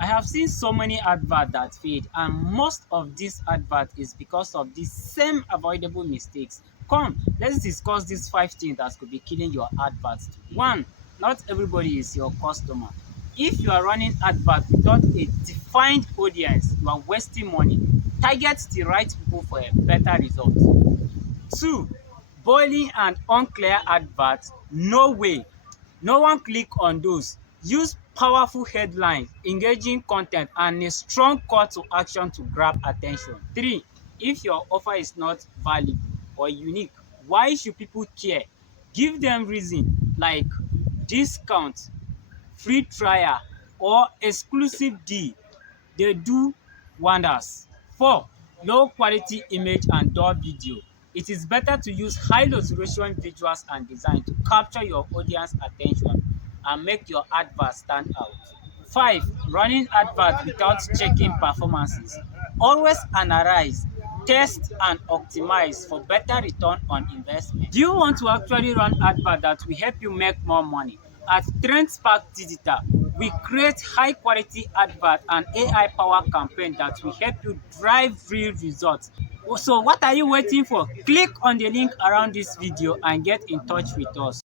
I have seen so many adverts that failed, and most of this advert is because of these same avoidable mistakes. Come, let's discuss these 5 things that could be killing your adverts. One, not everybody is your customer. If you are running advert without a defined audience, you are wasting money. Target the right people for a better result. Two, boiling and unclear adverts, no way. No one click on those. Use powerful headlines, engaging content and a strong call to action to grab attention. Three, if your offer is not valuable or unique, why should people care? Give them reason like discount, free trial or exclusive deal. Dey do wonders. 4, low quality image and dull video. It is better to use high resolution visuals and design to capture your audience attention and make your advert stand out. 5, running advert without checking performances. Always analyze, test and optimize for better return on investment. Do you want to actually run advert that will help you make more money? At TrendSpark Digital, we create high quality advert and AI powered campaign that will help you drive real results. So what are you waiting for? Click on the link around this video and get in touch with us.